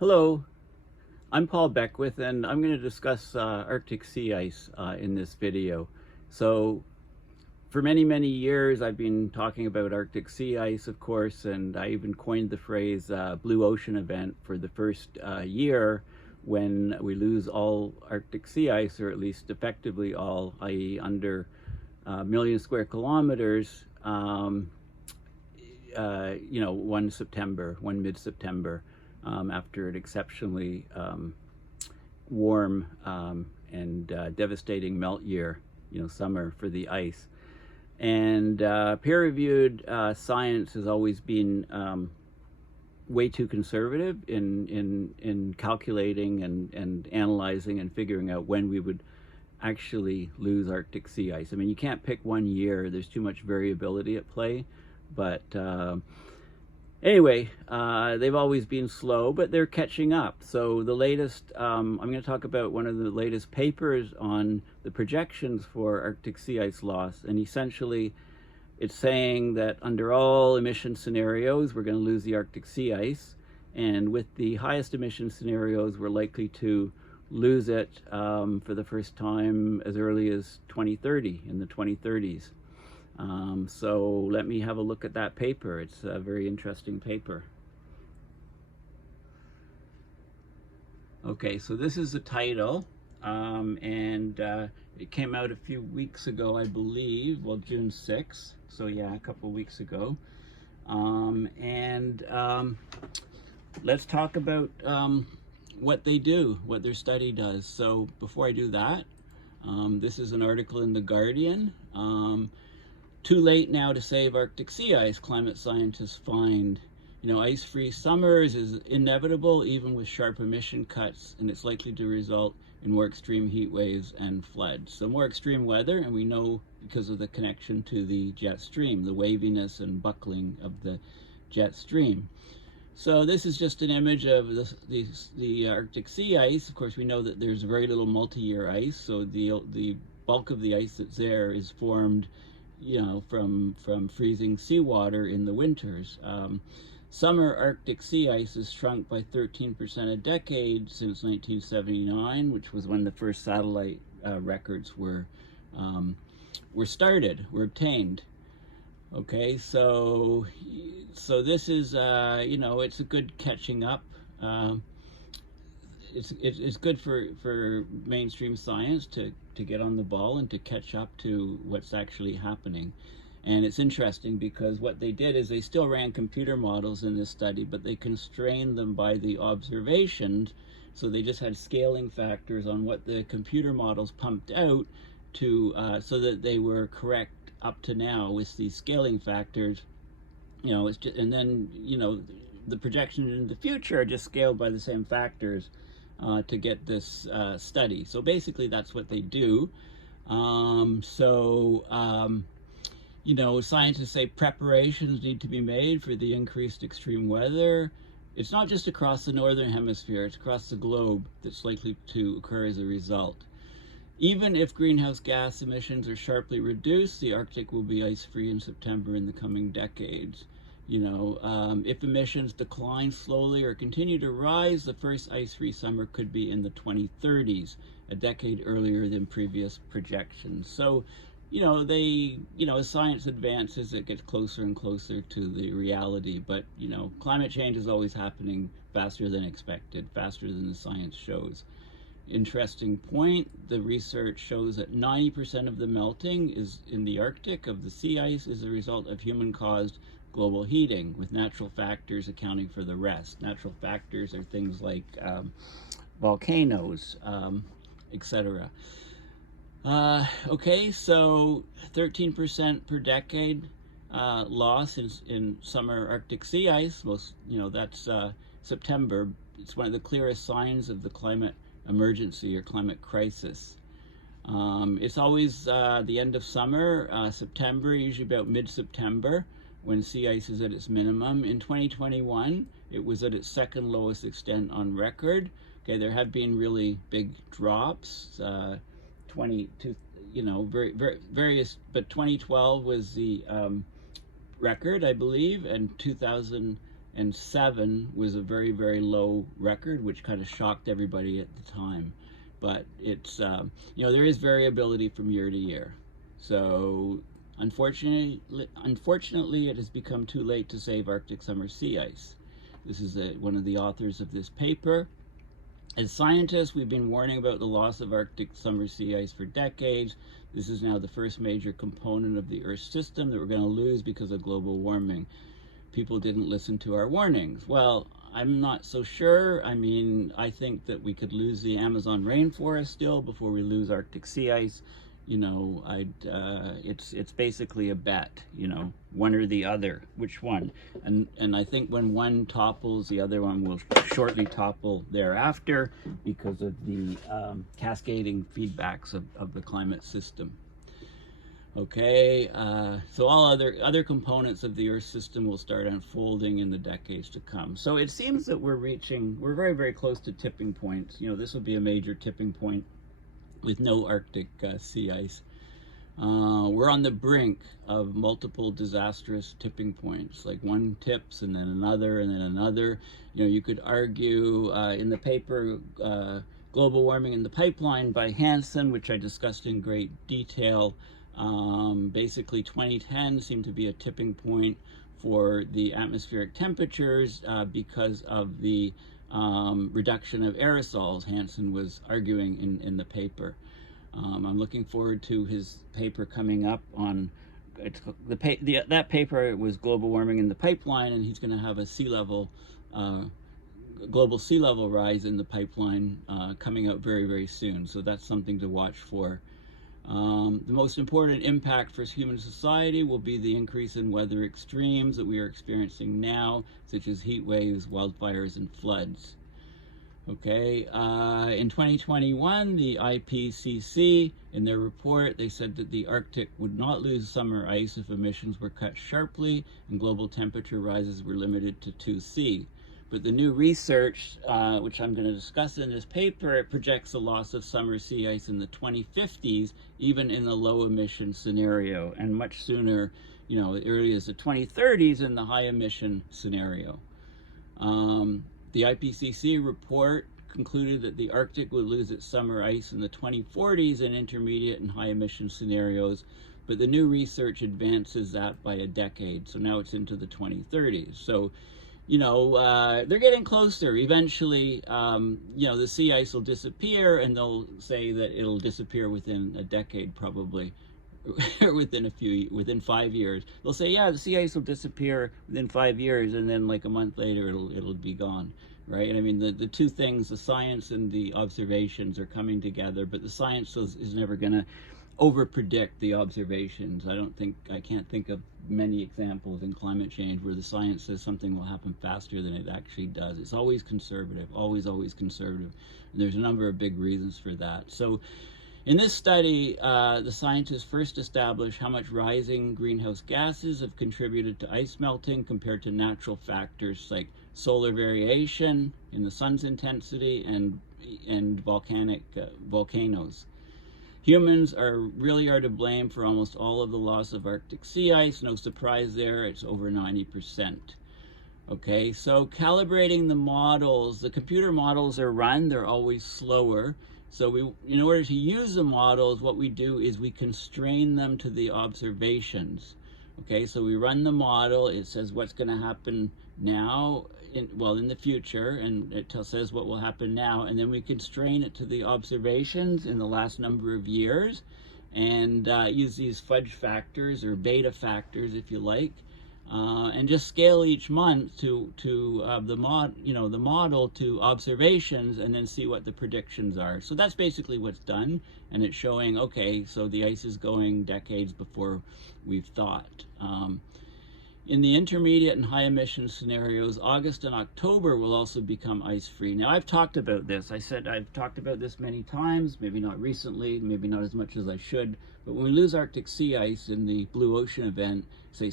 Hello, I'm Paul Beckwith, and I'm going to discuss Arctic sea ice in this video. So, for many years, I've been talking about Arctic sea ice, of course, and I even coined the phrase blue ocean event for the first year when we lose all Arctic sea ice, or at least effectively all, i.e. under a million square kilometers, one September, one mid-September, after an exceptionally warm and devastating melt year, summer for the ice. And peer-reviewed science has always been way too conservative in calculating and analyzing and figuring out when we would actually lose Arctic sea ice. I mean, you can't pick one year. There's too much variability at play. But anyway, they've always been slow, but they're catching up. So the latest, I'm going to talk about one of the latest papers on the projections for Arctic sea ice loss. And essentially, it's saying that under all emission scenarios, we're going to lose the Arctic sea ice. And with the highest emission scenarios, we're likely to lose it for the first time as early as 2030, in the 2030s. So let me have a look at that paper. It's a very interesting paper. Okay, so this is the title, and it came out a few weeks ago, I believe, well, June 6th, so yeah, a couple weeks ago. Let's talk about what they do, what their study does. So before I do that, this is an article in The Guardian. Too late now to save Arctic sea ice, climate scientists find. Ice-free summers is inevitable even with sharp emission cuts, and it's likely to result in more extreme heat waves and floods. So more extreme weather, and we know because of the connection to the jet stream, the waviness and buckling of the jet stream. So this is just an image of the Arctic sea ice. Of course, we know that there's very little multi-year ice, so the bulk of the ice that's there is formed from freezing seawater in the winters. Summer Arctic sea ice has shrunk by 13% a decade since 1979, which was when the first satellite records were obtained. Okay, so this is it's a good catching up. It's good for mainstream science to get on the ball and to catch up to what's actually happening. And it's interesting because what they did is they still ran computer models in this study, but they constrained them by the observations. So they just had scaling factors on what the computer models pumped out to so that they were correct up to now with these scaling factors. It's just, and then the projections in the future are just scaled by the same factors to get this study. So basically that's what they do. Scientists say preparations need to be made for the increased extreme weather. It's not just across the northern hemisphere, it's across the globe that's likely to occur as a result. Even if greenhouse gas emissions are sharply reduced, the Arctic will be ice-free in September in the coming decades. If emissions decline slowly or continue to rise, the first ice-free summer could be in the 2030s, a decade earlier than previous projections. So, as science advances, it gets closer and closer to the reality. But, climate change is always happening faster than expected, faster than the science shows. Interesting point, the research shows that 90% of the melting is in the Arctic of the sea ice is a result of human-caused global heating, with natural factors accounting for the rest. Natural factors are things like volcanoes, etc. Okay, so 13% per decade loss in summer Arctic sea ice. That's September. It's one of the clearest signs of the climate emergency or climate crisis. It's always the end of summer, September, usually about mid-September, when sea ice is at its minimum. In 2021, it was at its second lowest extent on record. Okay, there have been really big drops, various, but 2012 was the record, I believe, and 2000 and 7 was a very, very low record, which kind of shocked everybody at the time. But it's, there is variability from year to year. So unfortunately, it has become too late to save Arctic summer sea ice. This is one of the authors of this paper. As scientists, we've been warning about the loss of Arctic summer sea ice for decades. This is now the first major component of the Earth system that we're going to lose because of global warming. People didn't listen to our warnings. Well, I'm not so sure. I mean, I think that we could lose the Amazon rainforest still before we lose Arctic sea ice. It's basically a bet, one or the other, which one? And I think when one topples, the other one will shortly topple thereafter because of the cascading feedbacks of the climate system. Okay, so all other components of the Earth system will start unfolding in the decades to come. So it seems that we're very, very close to tipping points. This will be a major tipping point with no Arctic sea ice. We're on the brink of multiple disastrous tipping points, like one tips and then another and then another. You could argue in the paper, Global Warming in the Pipeline by Hansen, which I discussed in great detail, basically 2010 seemed to be a tipping point for the atmospheric temperatures because of the reduction of aerosols, Hansen was arguing in the paper. I'm looking forward to his paper coming up on, that paper was Global Warming in the Pipeline, and he's going to have a global sea level rise in the pipeline coming out very, very soon. So that's something to watch for. The most important impact for human society will be the increase in weather extremes that we are experiencing now, such as heat waves, wildfires, and floods. Okay, in 2021, the IPCC, in their report, they said that the Arctic would not lose summer ice if emissions were cut sharply and global temperature rises were limited to 2°C. But the new research, which I'm going to discuss in this paper, it projects the loss of summer sea ice in the 2050s, even in the low emission scenario, and much sooner, as early as the 2030s in the high emission scenario. The IPCC report concluded that the Arctic would lose its summer ice in the 2040s in intermediate and high emission scenarios, but the new research advances that by a decade, so now it's into the 2030s. So they're getting closer. Eventually, the sea ice will disappear, and they'll say that it'll disappear within a decade, probably, or within 5 years. They'll say, yeah, the sea ice will disappear within 5 years, and then like a month later, it'll be gone, right? I mean, the two things, the science and the observations, are coming together, but the science is never going to over-predict the observations. I can't think of many examples in climate change where the science says something will happen faster than it actually does. It's always conservative, always conservative. And there's a number of big reasons for that. So in this study, the scientists first established how much rising greenhouse gases have contributed to ice melting compared to natural factors like solar variation in the sun's intensity and volcanoes. Humans really are to blame for almost all of the loss of Arctic sea ice. No surprise there, it's over 90%. Okay, so calibrating the models, the computer models are run, they're always slower. So in order to use the models, what we do is we constrain them to the observations. Okay, so we run the model, it says what's going to happen now, in the future, and it says what will happen now, and then we constrain it to the observations in the last number of years, and use these fudge factors or beta factors, if you like, and just scale each month to the model to observations, and then see what the predictions are. So that's basically what's done, and it's showing, okay, so the ice is going decades before we've thought. In the intermediate and high emission scenarios, August and October will also become ice-free. Now, I've talked about this. I said I've talked about this many times, maybe not recently, maybe not as much as I should, but when we lose Arctic sea ice in the Blue Ocean event, say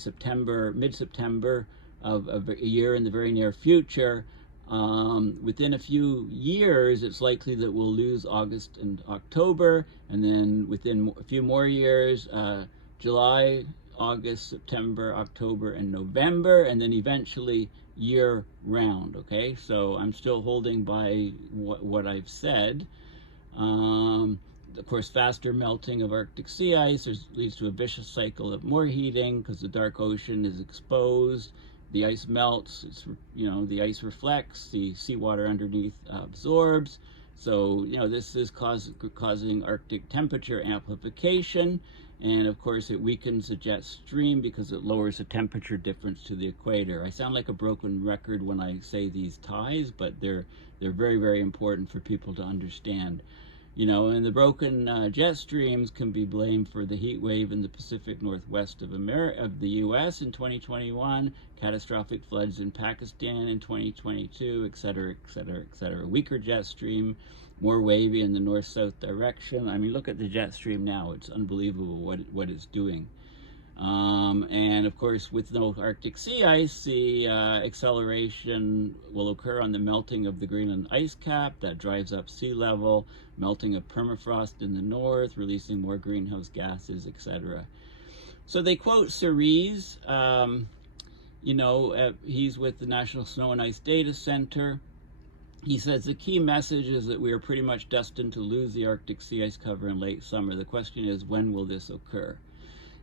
mid-September of a year in the very near future, within a few years, it's likely that we'll lose August and October, and then within a few more years, July, August, September, October, and November, and then eventually year round. Okay, so I'm still holding by what I've said. Of course, faster melting of Arctic sea ice leads to a vicious cycle of more heating because the dark ocean is exposed. The ice melts, the ice reflects, the seawater underneath absorbs. So, this is causing Arctic temperature amplification. And of course, it weakens the jet stream because it lowers the temperature difference to the equator. I sound like a broken record when I say these ties, but they're very, very important for people to understand. And the broken jet streams can be blamed for the heat wave in the Pacific Northwest of the U.S. in 2021, catastrophic floods in Pakistan in 2022, et cetera, et cetera, et cetera. Weaker jet stream, more wavy in the north-south direction. I mean, look at the jet stream now. It's unbelievable what it's doing. And of course, with no Arctic sea ice, the acceleration will occur on the melting of the Greenland ice cap. That drives up sea level, melting of permafrost in the north, releasing more greenhouse gases, etc. So they quote Cerise. He's with the National Snow and Ice Data Center. He says the key message is that we are pretty much destined to lose the Arctic sea ice cover in late summer. The question is, when will this occur?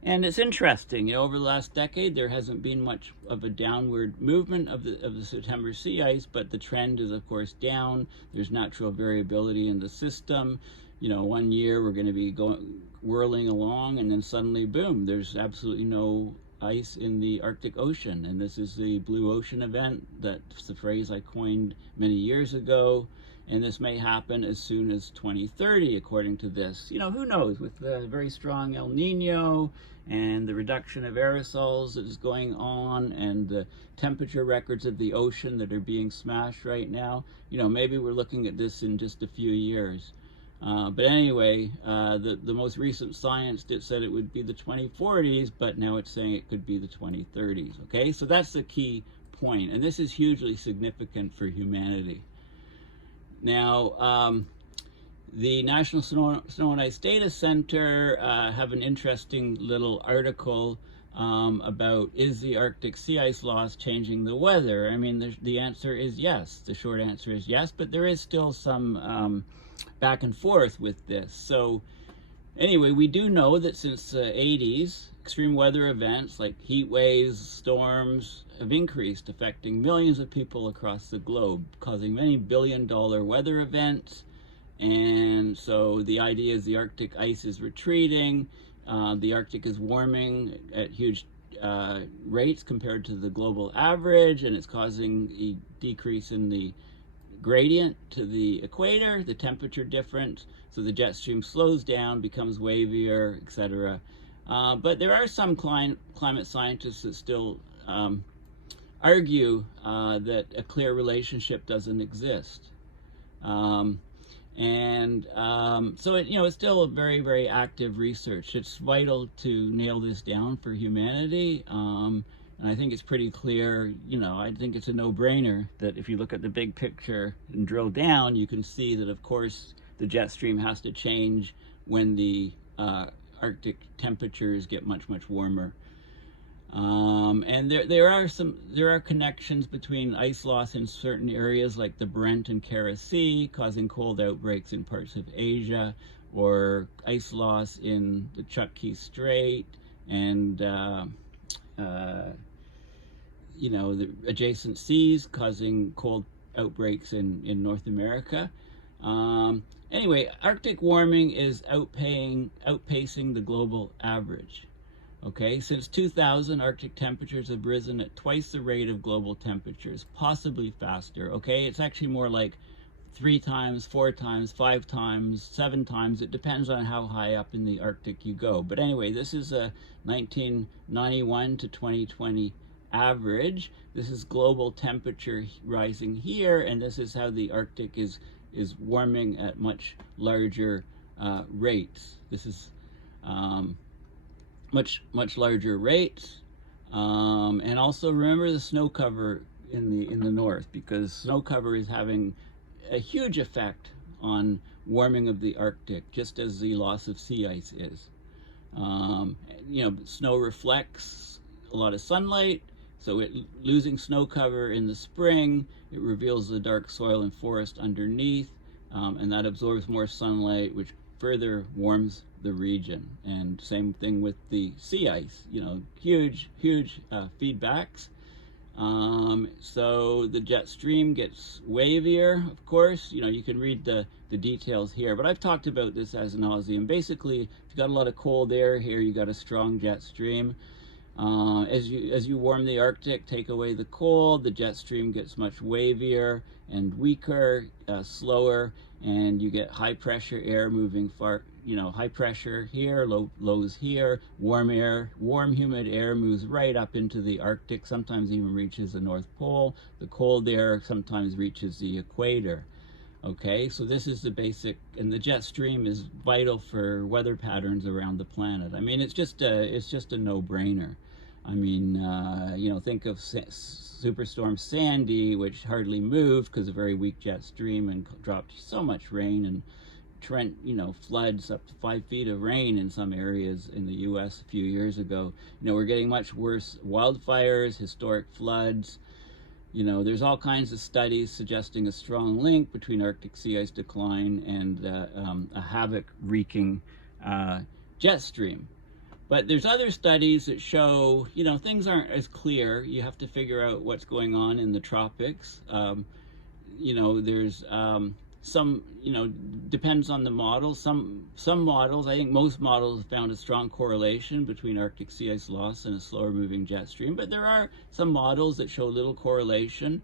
And it's interesting, over the last decade, there hasn't been much of a downward movement of the September sea ice, but the trend is, of course, down. There's natural variability in the system. 1 year we're going to be whirling along, and then suddenly, boom, there's absolutely no ice in the Arctic Ocean. And this is the Blue Ocean event. That's the phrase I coined many years ago. And this may happen as soon as 2030, according to this. Who knows? With the very strong El Nino and the reduction of aerosols that is going on and the temperature records of the ocean that are being smashed right now, maybe we're looking at this in just a few years. But anyway, the most recent science said it would be the 2040s, but now it's saying it could be the 2030s. Okay, so that's the key point. And this is hugely significant for humanity. Now, the National Snow and Ice Data Center have an interesting little article about, is the Arctic sea ice loss changing the weather? I mean, the answer is yes. The short answer is yes, but there is still some back and forth with this. So anyway, we do know that since the 80s, extreme weather events like heat waves, storms have increased, affecting millions of people across the globe, causing many billion-dollar weather events. And so the idea is the Arctic ice is retreating, the Arctic is warming at huge rates compared to the global average, and it's causing a decrease in the gradient to the equator, the temperature difference, so the jet stream slows down, becomes wavier, etc. But there are some climate scientists that still argue that a clear relationship doesn't exist. So it's still a very, very active research. It's vital to nail this down for humanity. And I think it's pretty clear, I think it's a no-brainer that if you look at the big picture and drill down, you can see that, of course, the jet stream has to change when the Arctic temperatures get much, much warmer. And there are connections between ice loss in certain areas like the Brent and Kara Sea, causing cold outbreaks in parts of Asia, or ice loss in the Chukchi Strait and the adjacent seas, causing cold outbreaks in North America. Anyway, Arctic warming is outpacing the global average. Okay, since 2000, Arctic temperatures have risen at twice the rate of global temperatures, possibly faster. Okay, it's actually more like 3 times, 4 times, 5 times, 7 times. It depends on how high up in the Arctic you go. But anyway, this is a 1991 to 2020 average. This is global temperature rising here, and this is how the Arctic is warming at much larger rates. This is much larger rates, and also remember the snow cover in the north, because snow cover is having a huge effect on warming of the Arctic, just as the loss of sea ice is. snow reflects a lot of sunlight, so losing snow cover in the spring, it reveals the dark soil and forest underneath, and that absorbs more sunlight, which further warms the region. And same thing with the sea ice, huge feedbacks. So the jet stream gets wavier, of course. You can read the details here, but I've talked about this as nauseam. Basically, if you've got a lot of cold air here, you got a strong jet stream. As you warm the Arctic, take away the cold, the jet stream gets much wavier and weaker, slower, and you get high pressure air moving far, high pressure here, lows here, warm humid air moves right up into the Arctic, sometimes even reaches the North Pole. The cold air sometimes reaches the equator. Okay, so this is the basic, and the jet stream is vital for weather patterns around the planet. I mean, it's just a no-brainer. I mean, think of Superstorm Sandy, which hardly moved because of a very weak jet stream and dropped so much rain, and Trent, floods up to 5 feet of rain in some areas in the U.S. a few years ago. We're getting much worse wildfires, historic floods. There's all kinds of studies suggesting a strong link between Arctic sea ice decline and a havoc-wreaking jet stream. But there's other studies that show, things aren't as clear. You have to figure out what's going on in the tropics. There's some, depends on the model. Some models, I think most models have found a strong correlation between Arctic sea ice loss and a slower moving jet stream. But there are some models that show little correlation.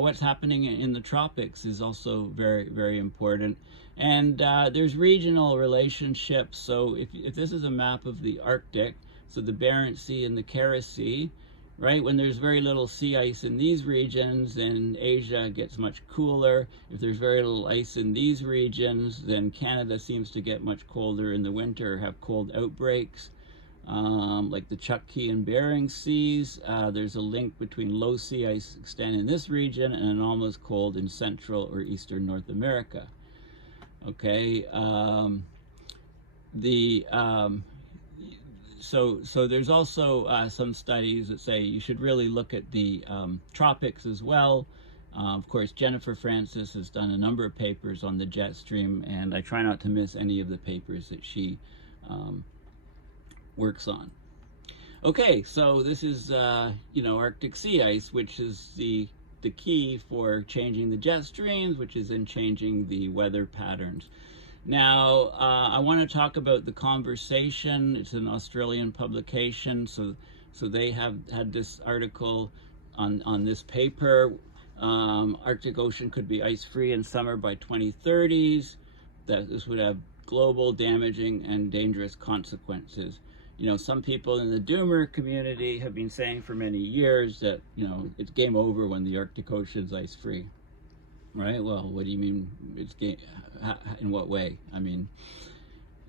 What's happening in the tropics is also very, very important. And there's regional relationships. So if this is a map of the Arctic, so the Barents Sea and the Kara Sea, right? When there's very little sea ice in these regions, then Asia gets much cooler. If there's very little ice in these regions, then Canada seems to get much colder in the winter, have cold outbreaks. Like the Chukchi and Bering Seas, there's a link between low sea ice extent in this region and an almost cold in Central or Eastern North America. Okay, so there's also some studies that say you should really look at the tropics as well. Of course, Jennifer Francis has done a number of papers on the jet stream, and I try not to miss any of the papers that she works on. Okay, so this is Arctic sea ice, which is the key for changing the jet streams, which is in changing the weather patterns. Now, I want to talk about the conversation. It's an Australian publication, so they have had this article on this paper. Arctic Ocean could be ice-free in summer by 2030s. That this would have global, damaging, and dangerous consequences. Some people in the doomer community have been saying for many years that, it's game over when the Arctic Ocean's ice-free. Right? Well, what do you mean it's game? In what way? I mean,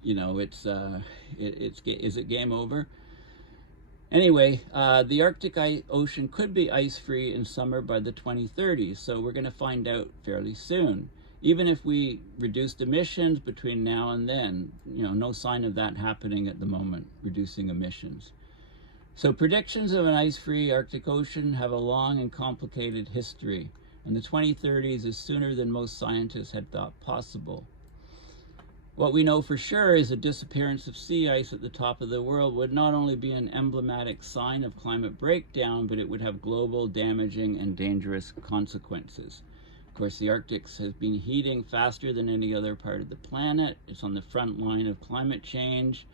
is it game over? Anyway, the Arctic Ocean could be ice-free in summer by the 2030s, so we're going to find out fairly soon. Even if we reduced emissions between now and then, no sign of that happening at the moment, reducing emissions. So predictions of an ice-free Arctic Ocean have a long and complicated history, and the 2030s is sooner than most scientists had thought possible. What we know for sure is the disappearance of sea ice at the top of the world would not only be an emblematic sign of climate breakdown, but it would have global, damaging, and dangerous consequences. Of course, the Arctic has been heating faster than any other part of the planet. It's on the front line of climate change,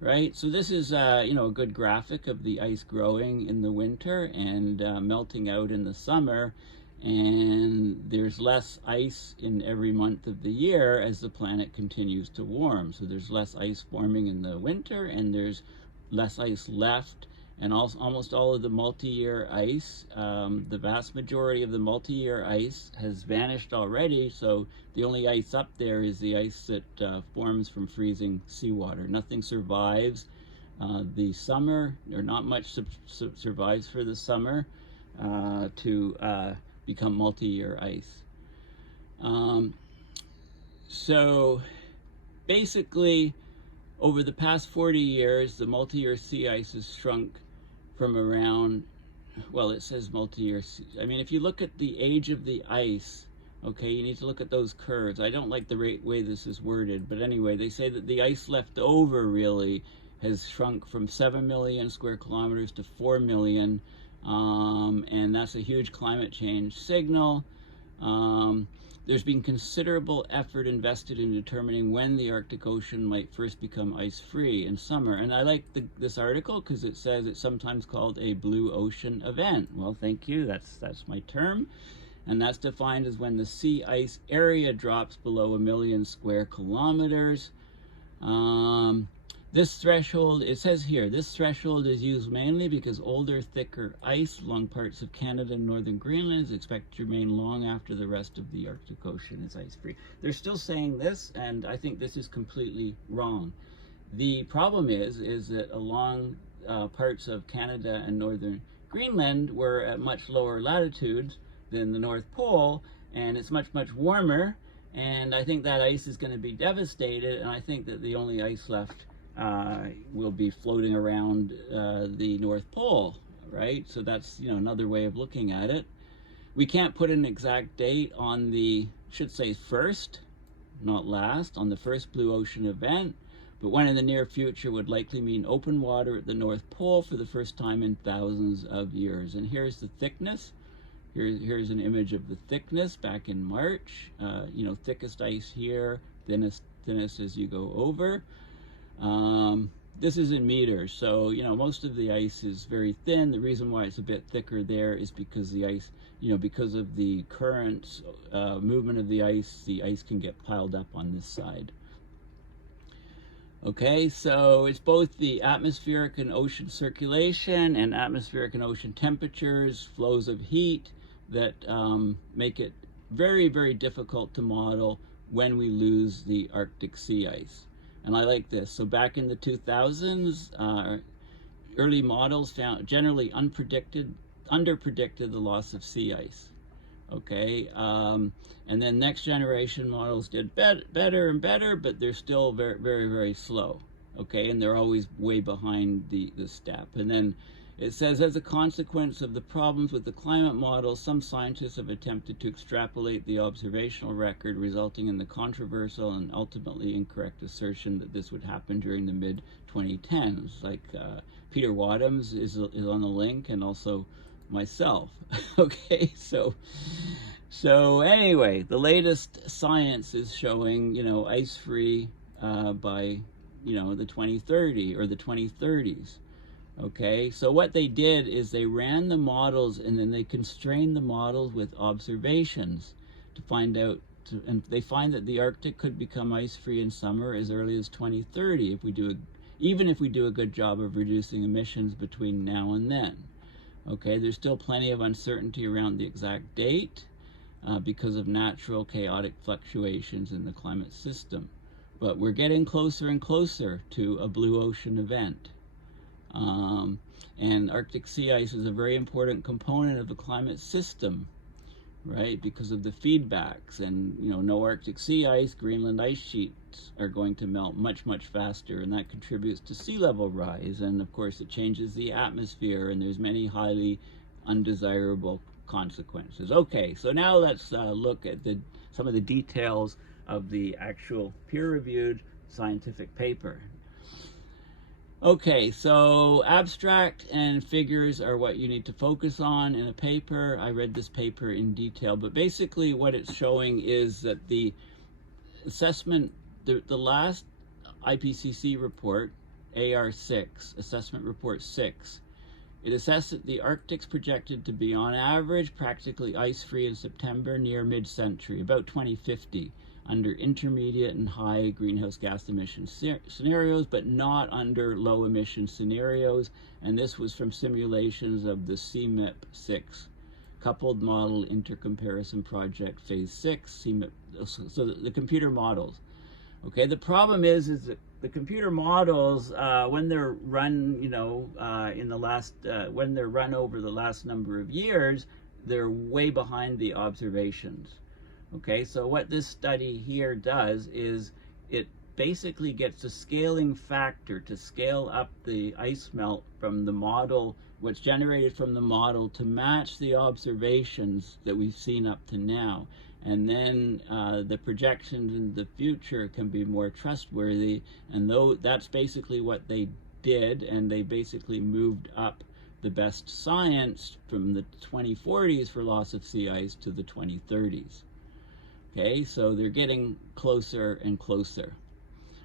right? So this is, a good graphic of the ice growing in the winter and melting out in the summer. And there's less ice in every month of the year as the planet continues to warm. So there's less ice forming in the winter, and there's less ice left. And also, almost all of the multi-year ice, the vast majority of the multi-year ice has vanished already. So the only ice up there is the ice that forms from freezing seawater. Nothing survives the summer, or not much survives for the summer to become multi-year ice. So basically, over the past 40 years, the multi-year sea ice has shrunk from around, well, it says multi-year, I mean, if you look at the age of the ice, okay, you need to look at those curves. I don't like the way this is worded, but anyway, they say that the ice left over really has shrunk from 7 million square kilometers to 4 million, and that's a huge climate change signal. There's been considerable effort invested in determining when the Arctic Ocean might first become ice-free in summer. And I like this article because it says it's sometimes called a blue ocean event. Well, thank you. That's my term. And that's defined as when the sea ice area drops below 1 million square kilometers. This threshold, it says here, this threshold is used mainly because older, thicker ice along parts of Canada and northern Greenland is expected to remain long after the rest of the Arctic Ocean is ice-free. They're still saying this, and I think this is completely wrong. The problem is that along parts of Canada and northern Greenland, we're at much lower latitudes than the North Pole, and it's much, much warmer, and I think that ice is going to be devastated, and I think that the only ice left will be floating around the North Pole, right? So that's, you know, another way of looking at it. We can't put an exact date on the, should say first, not last, on the first blue ocean event, but when in the near future would likely mean open water at the North Pole for the first time in thousands of years. And here's the thickness. Here's an image of the thickness back in March. You know, thickest ice here, thinnest as you go over. This is in meters, so, you know, most of the ice is very thin. The reason why it's a bit thicker there is because the ice, you know, because of the current movement of the ice can get piled up on this side. Okay, so it's both the atmospheric and ocean circulation and atmospheric and ocean temperatures, flows of heat that make it very, very difficult to model when we lose the Arctic sea ice. And I like this. So back in the 2000s, early models found generally underpredicted the loss of sea ice. Okay, and then next generation models did better and better, but they're still very, very, very slow. Okay, and they're always way behind the step. And then it says, as a consequence of the problems with the climate model, some scientists have attempted to extrapolate the observational record, resulting in the controversial and ultimately incorrect assertion that this would happen during the mid-2010s. Like Peter Wadhams is on the link, and also myself. Okay, so anyway, the latest science is showing, you know, ice-free by, you know, the 2030 or the 2030s. Okay, so what they did is they ran the models and then they constrained the models with observations to find out, and they find that the Arctic could become ice-free in summer as early as 2030 if we do even if we do a good job of reducing emissions between now and then. Okay, there's still plenty of uncertainty around the exact date because of natural chaotic fluctuations in the climate system, but we're getting closer and closer to a blue ocean event. And Arctic sea ice is a very important component of the climate system, right? Because of the feedbacks, and, you know, no Arctic sea ice, Greenland ice sheets are going to melt much, much faster, and that contributes to sea level rise. And of course, it changes the atmosphere, and there's many highly undesirable consequences. Okay, so now let's look at some of the details of the actual peer-reviewed scientific paper. Okay, so abstract and figures are what you need to focus on in a paper. I read this paper in detail, but basically what it's showing is that the assessment, the last IPCC report, AR6, Assessment Report 6, it assessed that the Arctic's projected to be on average practically ice-free in September near mid-century, about 2050. Under intermediate and high greenhouse gas emission scenarios, but not under low emission scenarios. And this was from simulations of the CMIP-6, Coupled Model Intercomparison Project Phase 6, CMIP, so the computer models. Okay, the problem is that the computer models, when they're run, you know, when they're run over the last number of years, they're way behind the observations. Okay, so what this study here does is it basically gets a scaling factor to scale up the ice melt from the model, what's generated from the model, to match the observations that we've seen up to now. And then the projections in the future can be more trustworthy. And that's basically what they did, and they basically moved up the best science from the 2040s for loss of sea ice to the 2030s. Okay, so they're getting closer and closer.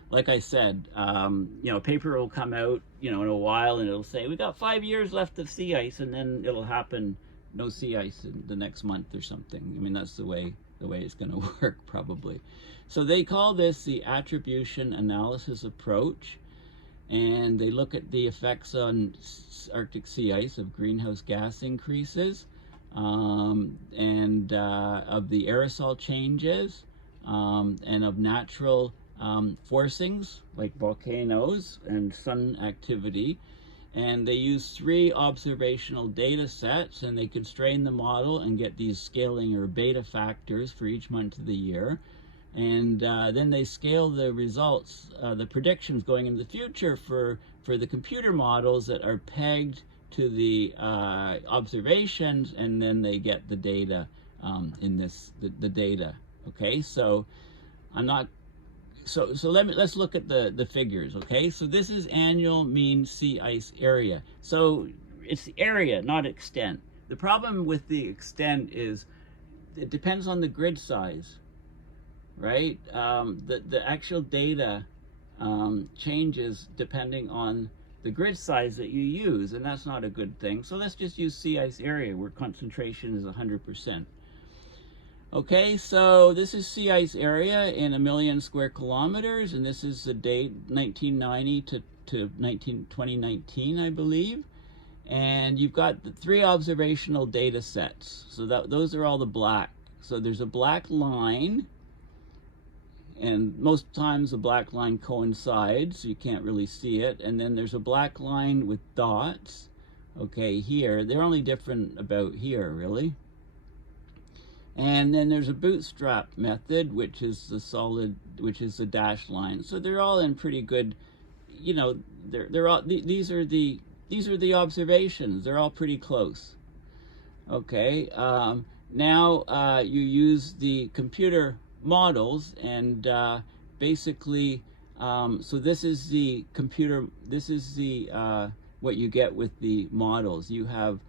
Like I said, a paper will come out, in a while, and it'll say, we got 5 years left of sea ice, and then it'll happen, no sea ice in the next month or something. I mean, that's the way it's going to work, probably. So they call this the attribution analysis approach, and they look at the effects on Arctic sea ice of greenhouse gas increases, and of the aerosol changes, and of natural forcings like volcanoes and sun activity. And they use 3 observational data sets, and they constrain the model and get these scaling or beta factors for each month of the year. And then they scale the results, the predictions going into the future for the computer models that are pegged to the observations, and then they get the data in this, the data. Okay, so let's look at the figures. Okay, so this is annual mean sea ice area. So it's the area, not extent. The problem with the extent is it depends on the grid size, right? The actual data changes depending on the grid size that you use, and that's not a good thing. So let's just use sea ice area where concentration is 100%. Okay, so this is sea ice area in 1 million square kilometers, and this is the date 1990 to 2019, I believe. And you've got the 3 observational data sets. So those are all the black. So there's a black line, and most times the black line coincides, so you can't really see it. And then there's a black line with dots. Okay, here, they're only different about here, really. And then there's a bootstrap method, which is the dashed line. So they're all in pretty good, they're all, these are the observations. They're all pretty close. Okay, now you use the computer models, and basically, so this is the computer, this is the what you get with the models. You have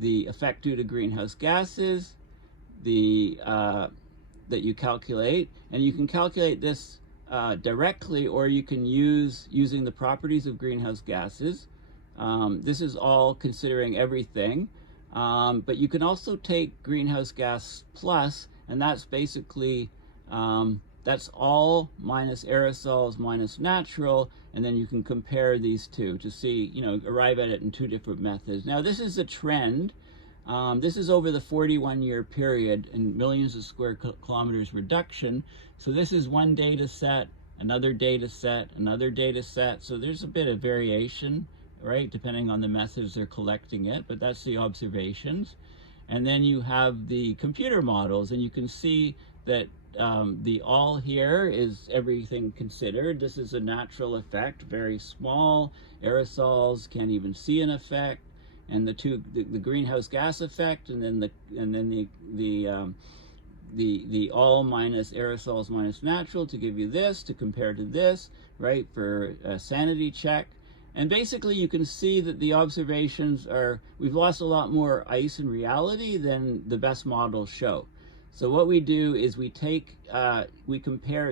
the effect due to greenhouse gases, that you calculate, and you can calculate this directly, or you can using the properties of greenhouse gases. This is all considering everything, but you can also take greenhouse gas plus, and that's basically that's all minus aerosols minus natural, and then you can compare these two to see, arrive at it in 2 different methods. Now this is a trend. This is over the 41-year period in millions of square kilometers reduction. So this is one data set, another data set, another data set. So there's a bit of variation, right, depending on the methods they're collecting it, but that's the observations. And then you have the computer models, and you can see that the all here is everything considered. This is a natural effect, very small. Aerosols can't even see an effect. And the greenhouse gas effect, and then the all minus aerosols minus natural to give you this, to compare to this, right, for a sanity check. And basically you can see that the observations we've lost a lot more ice in reality than the best models show. So what we do is we compare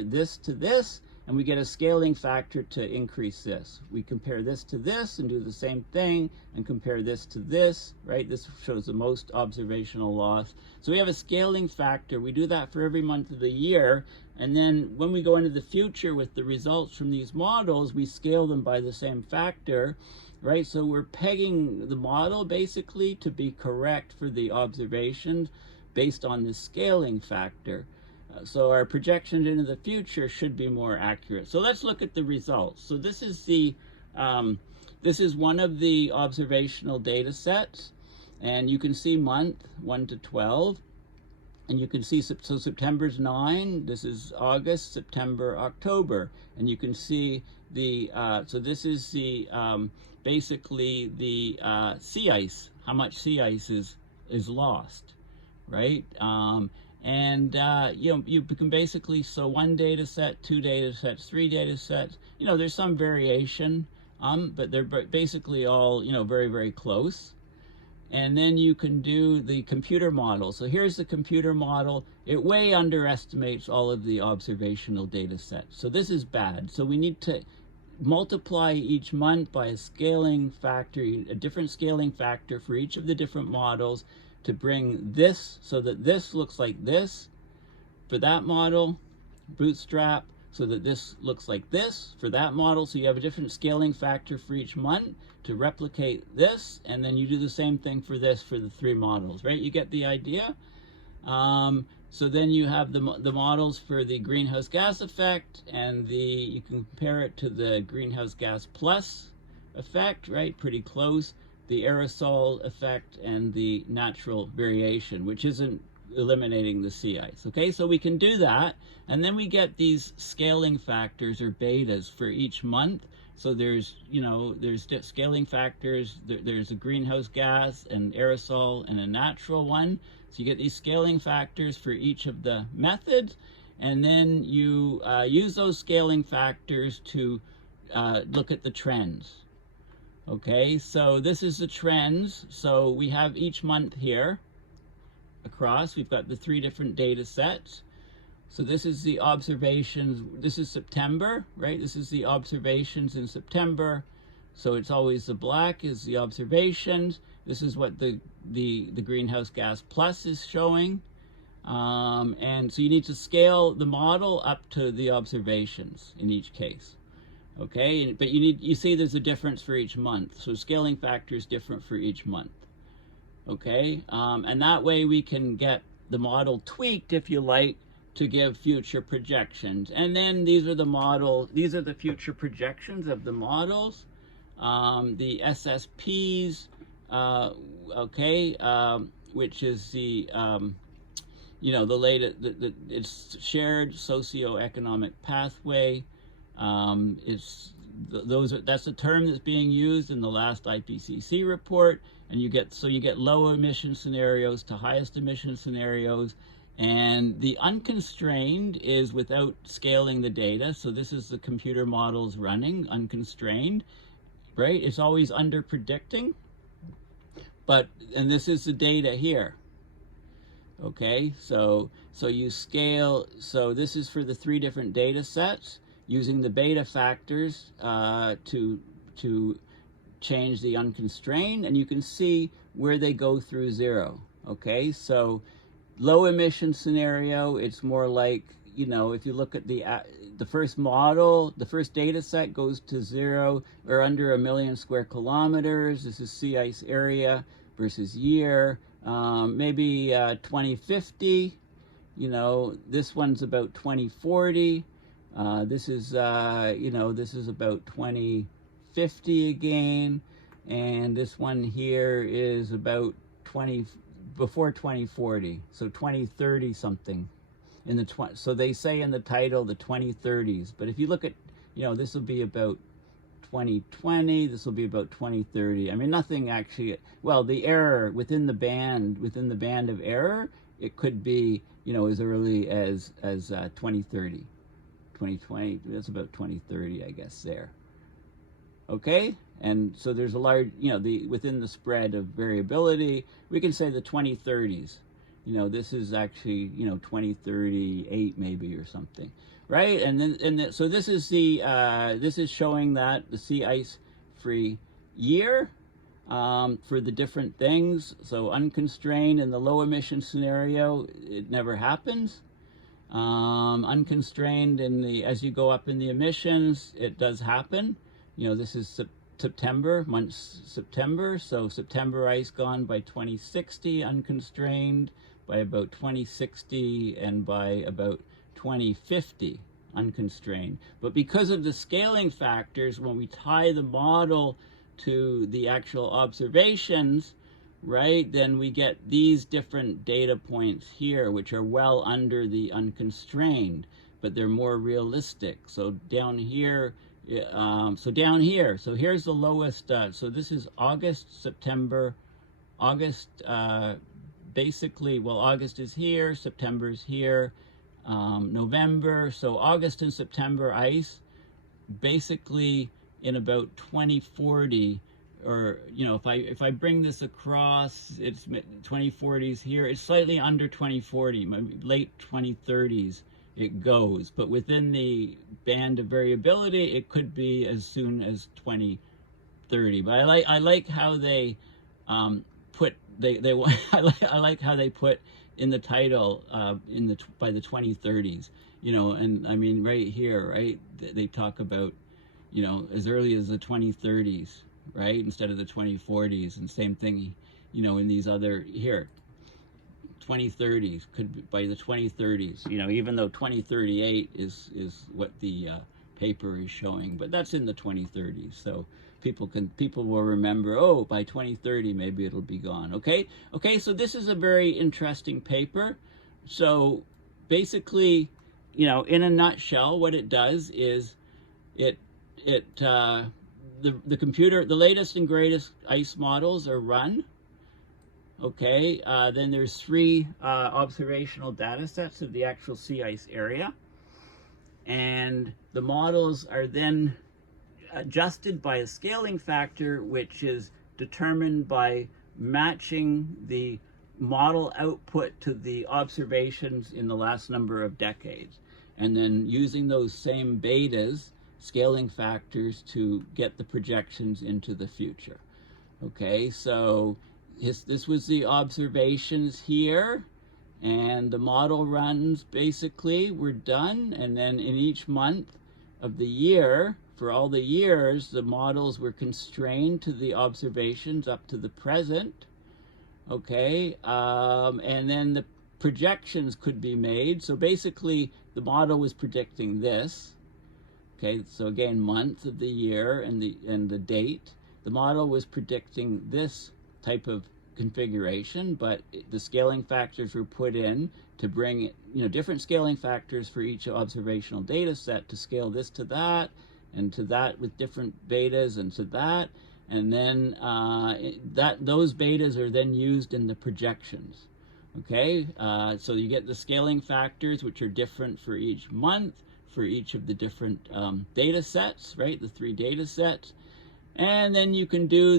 this to this, and we get a scaling factor to increase this. We compare this to this and do the same thing, and compare this to this, right? This shows the most observational loss. So we have a scaling factor. We do that for every month of the year. And then when we go into the future with the results from these models, we scale them by the same factor, right? So we're pegging the model basically to be correct for the observations based on the scaling factor. So our projections into the future should be more accurate. So let's look at the results. So this is this is one of the observational data sets, and you can see month 1 to 12. And you can see, so September's 9, this is August, September, October. And you can see the, so this is the, basically the sea ice, how much sea ice is lost, right? You know, you can basically, so 1 data set, 2 data sets, 3 data sets, you know, there's some variation, but they're basically all, you know, very, very close. And then you can do the computer model. So here's the computer model. It way underestimates all of the observational data sets. So this is bad. So we need to multiply each month by a scaling factor, a different scaling factor for each of the different models to bring this so that this looks like this for that model, bootstrap, so that this looks like this for that model. So you have a different scaling factor for each month to replicate this, and then you do the same thing for this for the 3 models, right? You get the idea? So then you have the models for the greenhouse gas effect, and you can compare it to the greenhouse gas plus effect, right? Pretty close. The aerosol effect and the natural variation, which isn't eliminating the sea ice. Okay, so we can do that, and then we get these scaling factors or betas for each month. So there's, you know, there's scaling factors, there's a greenhouse gas, an aerosol, and a natural one. So you get these scaling factors for each of the methods, and then you use those scaling factors to look at the trends. Okay, so this is the trends. So we have each month here across. We've got the 3 different data sets. So this is the observations. This is September, right? This is the observations in September. So it's always the black is the observations. This is what the greenhouse gas plus is showing. And so you need to scale the model up to the observations in each case. Okay, but you see there's a difference for each month. So scaling factor is different for each month. Okay, and that way we can get the model tweaked, if you like, to give future projections. And then these are the future projections of the models. The SSPs, which is the, you know, the latest, it's shared socioeconomic pathway. That's the term that's being used in the last IPCC report, and you get low emission scenarios to highest emission scenarios, and the unconstrained is without scaling the data. So this is the computer models running unconstrained, right? It's always under predicting, and this is the data here. Okay, so you scale. So this is for the 3 different data sets, using the beta factors to change the unconstrained, and you can see where they go through 0. Okay, so low emission scenario, it's more like, you know, if you look at the first model, the first data set goes to 0 or under 1 million square kilometers. This is sea ice area versus year. Maybe 2050. You know, this one's about 2040. This is, you know, this is about 2050 again, and this one here is about before 2040, so 2030 something. So they say in the title the 2030s, but if you look at, you know, this will be about 2020, this will be about 2030. I mean, nothing actually, well, the error within the band of error, it could be, you know, as early as 2030. 2020, that's about 2030, I guess, there. Okay, and so there's a large, you know, within the spread of variability, we can say the 2030s. You know, this is actually, you know, 2038 maybe or something, right? So this is this is showing that the sea ice free year for the different things. So unconstrained in the low emission scenario, it never happens. Unconstrained as you go up in the emissions, it does happen. You know, this is September, so September ice gone by 2060, unconstrained by about 2060, and by about 2050, unconstrained. But because of the scaling factors, when we tie the model to the actual observations, right, then we get these different data points here, which are well under the unconstrained, but they're more realistic. So down here, so here's the lowest, so this is August, September, August, basically, well, August is here, September's here, November, so August and September ice, basically in about 2040, or, you know, if I bring this across, it's 2040s here, it's slightly under 2040, late 2030s it goes, but within the band of variability, it could be as soon as 2030. But I like how they put I like how they put in the title by the 2030s, you know, and I mean right here, right, they talk about, you know, as early as the 2030s, right, instead of the 2040s, and same thing, you know, in these other here, 2030s, could be by the 2030s, you know, even though 2038 is what the paper is showing, but that's in the 2030s, so people will remember, oh, by 2030 maybe it'll be gone. Okay, so this is a very interesting paper. So basically, you know, in a nutshell, what it does is the latest and greatest ice models are run. Okay, then there's 3 observational data sets of the actual sea ice area, and the models are then adjusted by a scaling factor, which is determined by matching the model output to the observations in the last number of decades, and then using those same betas, scaling factors, to get the projections into the future. Okay, so this was the observations here, and the model runs basically were done, and then in each month of the year, for all the years, the models were constrained to the observations up to the present. Okay, and then the projections could be made. So basically, the model was predicting this. Okay, so again, month of the year and the date. The model was predicting this type of configuration, but the scaling factors were put in to bring, you know, different scaling factors for each observational data set to scale this to that, and to that with different betas, and to that, and then those betas are then used in the projections. Okay, so you get the scaling factors, which are different for each month, for each of the different data sets, right, the 3 data sets, and then you can do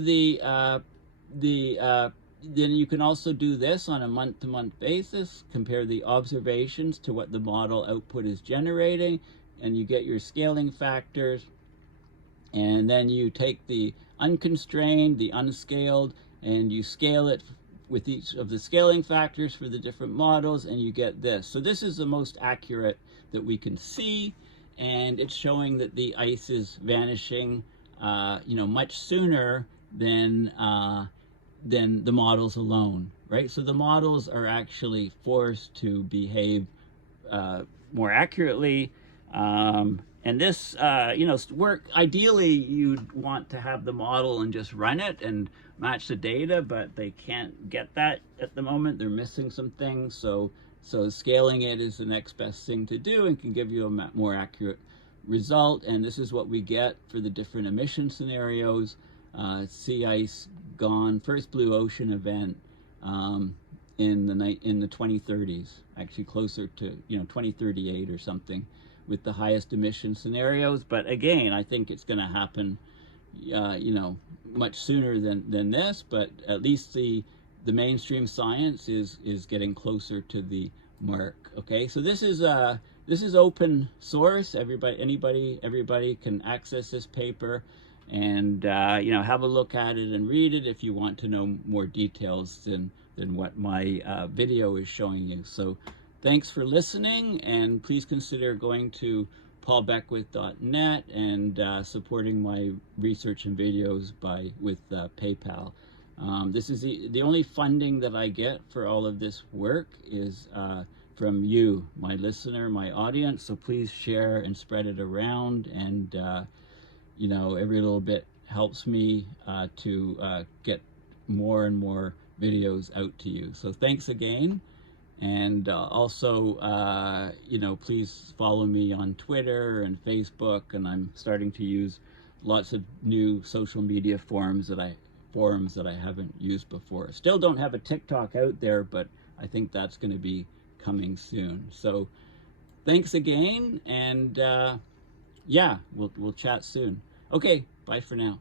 then you can also do this on a month-to-month basis, compare the observations to what the model output is generating, and you get your scaling factors, and then you take the unconstrained, the unscaled, and you scale it with each of the scaling factors for the different models, and you get this. So this is the most accurate that we can see, and it's showing that the ice is vanishing, you know, much sooner than the models alone, right? So the models are actually forced to behave more accurately, and this, you know, ideally you'd want to have the model and just run it and match the data, but they can't get that at the moment. They're missing some things, so scaling it is the next best thing to do and can give you a more accurate result. And this is what we get for the different emission scenarios. Sea ice gone, first blue ocean event in the 2030s, actually closer to, you know, 2038 or something, with the highest emission scenarios. But again, I think it's going to happen, you know, much sooner than this. But at least the mainstream science is getting closer to the mark. Okay, so this is open source. Everybody can access this paper, and you know, have a look at it and read it if you want to know more details than what my video is showing you. So thanks for listening, and please consider going to paulbeckwith.net and supporting my research and videos with PayPal. This is the only funding that I get for all of this work is from you, my listener, my audience. So please share and spread it around, and you know, every little bit helps me to get more and more videos out to you. So thanks again. And also, you know, please follow me on Twitter and Facebook, and I'm starting to use lots of new social media forums that I haven't used before. Still don't have a TikTok out there, but I think that's going to be coming soon. So thanks again, and yeah, we'll chat soon. Okay, bye for now.